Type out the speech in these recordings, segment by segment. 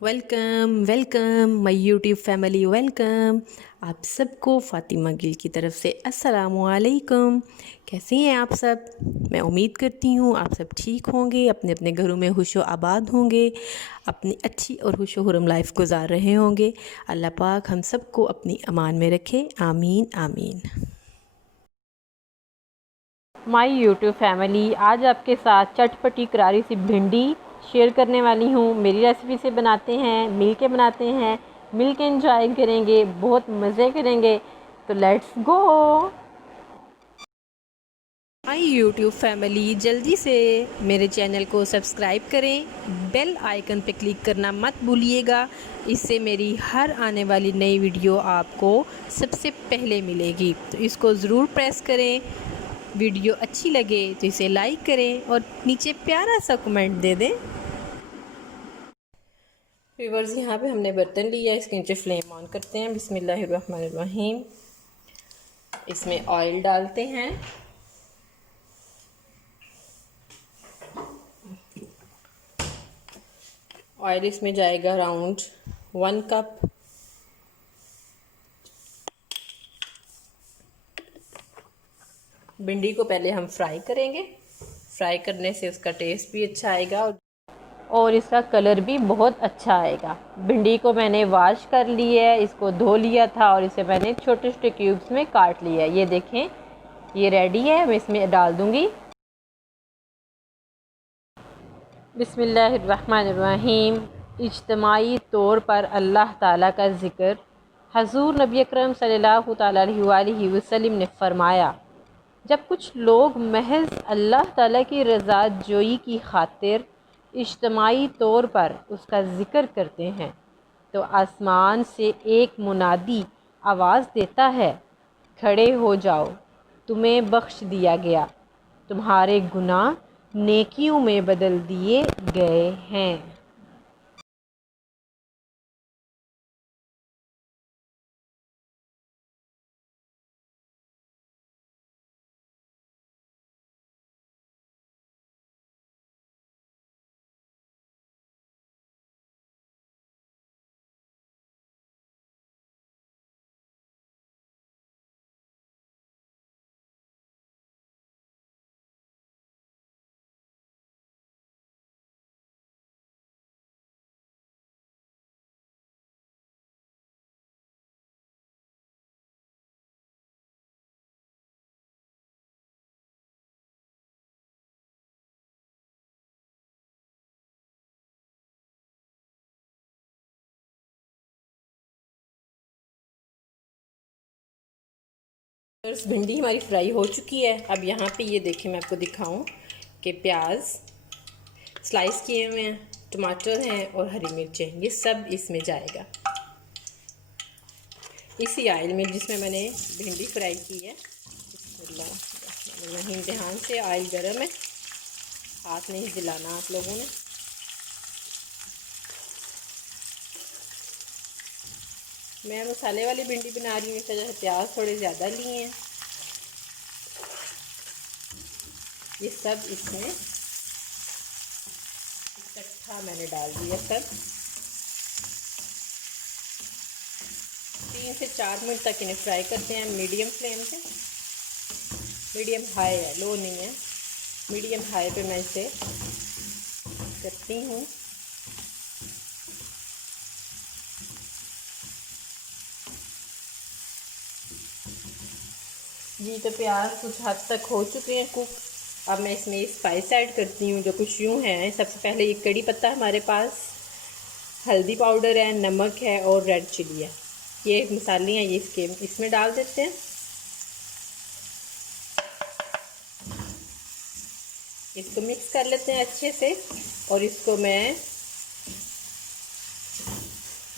Welcome welcome my YouTube family welcome. आप सबको फ़ातिमा गिल की तरफ से अस्सलामु अलैकुम। कैसे हैं आप सब? मैं उम्मीद करती हूँ आप सब ठीक होंगे, अपने अपने घरों में खुशो आबाद होंगे, अपनी अच्छी और खुशो खुरम लाइफ गुजार रहे होंगे। अल्लाह पाक हम सबको अपनी अमान में रखे, आमीन आमीन। माय यूट्यूब फैमिली, आज आपके साथ चटपटी करारी सी भिंडी शेयर करने वाली हूँ। मेरी रेसिपी से बनाते हैं, मिल के बनाते हैं, मिल के इंजॉय करेंगे, बहुत मज़े करेंगे। तो let's go. My YouTube family, जल्दी से मेरे चैनल को सब्सक्राइब करें, बेल आइकन पे क्लिक करना मत भूलिएगा। इससे मेरी हर आने वाली नई वीडियो आपको सबसे पहले मिलेगी, तो इसको ज़रूर प्रेस करें। वीडियो अच्छी लगे तो इसे लाइक करें और नीचे प्यारा सा कमेंट दे दें। व्यूअर्स, यहाँ पे हमने बर्तन लिया, इसके नीचे फ्लेम ऑन करते हैं। बिस्मिल्लाहिर्रहमानिर्रहीम। इसमें ऑयल डालते हैं। ऑयल इसमें जाएगा अराउंड 1 कप। भिंडी को पहले हम फ्राई करेंगे। फ्राई करने से उसका टेस्ट भी अच्छा आएगा और इसका कलर भी बहुत अच्छा आएगा। भिंडी को मैंने वॉश कर लिया है, इसको धो लिया था और इसे मैंने छोटे छोटे क्यूब्स में काट लिया है। ये देखें, ये रेडी है। मैं इसमें डाल दूँगी। बिस्मिल्लाहिर्रहमानिर्रहीम। इज्तिमाई तौर पर अल्लाह ताला का ज़िक्र। हज़ूर नबी अकरम सल्लल्लाहु अलैहि वसल्लम ने फ़रमाया, जब कुछ लोग महज अल्लाह ताला की रज़ा जोई की खातिर इज्तिमाई तौर पर उसका ज़िक्र करते हैं तो आसमान से एक मुनादी आवाज़ देता है, खड़े हो जाओ, तुम्हें बख्श दिया गया, तुम्हारे गुनाह नेकियों में बदल दिए गए हैं। भिंडी हमारी फ्राई हो चुकी है। अब यहाँ पे ये देखें, मैं आपको दिखाऊं कि प्याज स्लाइस किए हुए हैं, टमाटर हैं और हरी मिर्चें, ये सब इसमें जाएगा, इसी ऑयल में जिसमें मैंने भिंडी फ्राई की है। बिस्मिल्लाह, ध्यान से, ऑयल गर्म है, हाथ नहीं जलाना आप लोगों ने। मैं मसाले वाली भिंडी बना रही हूँ, इस वजह से प्याज थोड़े ज़्यादा लिए हैं। ये सब इसमें इकट्ठा मैंने डाल दिया। सब 3 से 4 मिनट तक इन्हें फ्राई करते हैं मीडियम फ्लेम पे। मीडियम हाई है, लो नहीं है, मीडियम हाई पे मैं इसे करती हूँ। जी, तो प्याज कुछ हद तक हो चुके हैं कुक। अब मैं इसमें स्पाइस ऐड करती हूँ, जो कुछ यूँ है। सबसे पहले ये कड़ी पत्ता हमारे पास, हल्दी पाउडर है, नमक है और रेड चिली है। ये मसाले हैं, ये इसमें डाल देते हैं। इसको मिक्स कर लेते हैं अच्छे से और इसको मैं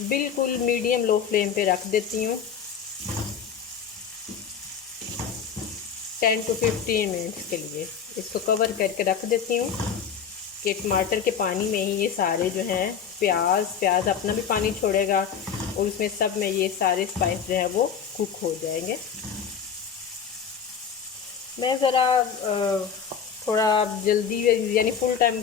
बिल्कुल मीडियम लो फ्लेम पे रख देती हूँ 10 to 15 मिनट्स के लिए। इसको कवर करके रख देती हूँ कि टमाटर के पानी में ही ये सारे जो हैं प्याज अपना भी पानी छोड़ेगा और उसमें सब में ये सारे स्पाइस जो है वो कुक हो जाएंगे। मैं ज़रा थोड़ा जल्दी, यानी फुल टाइम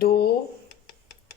2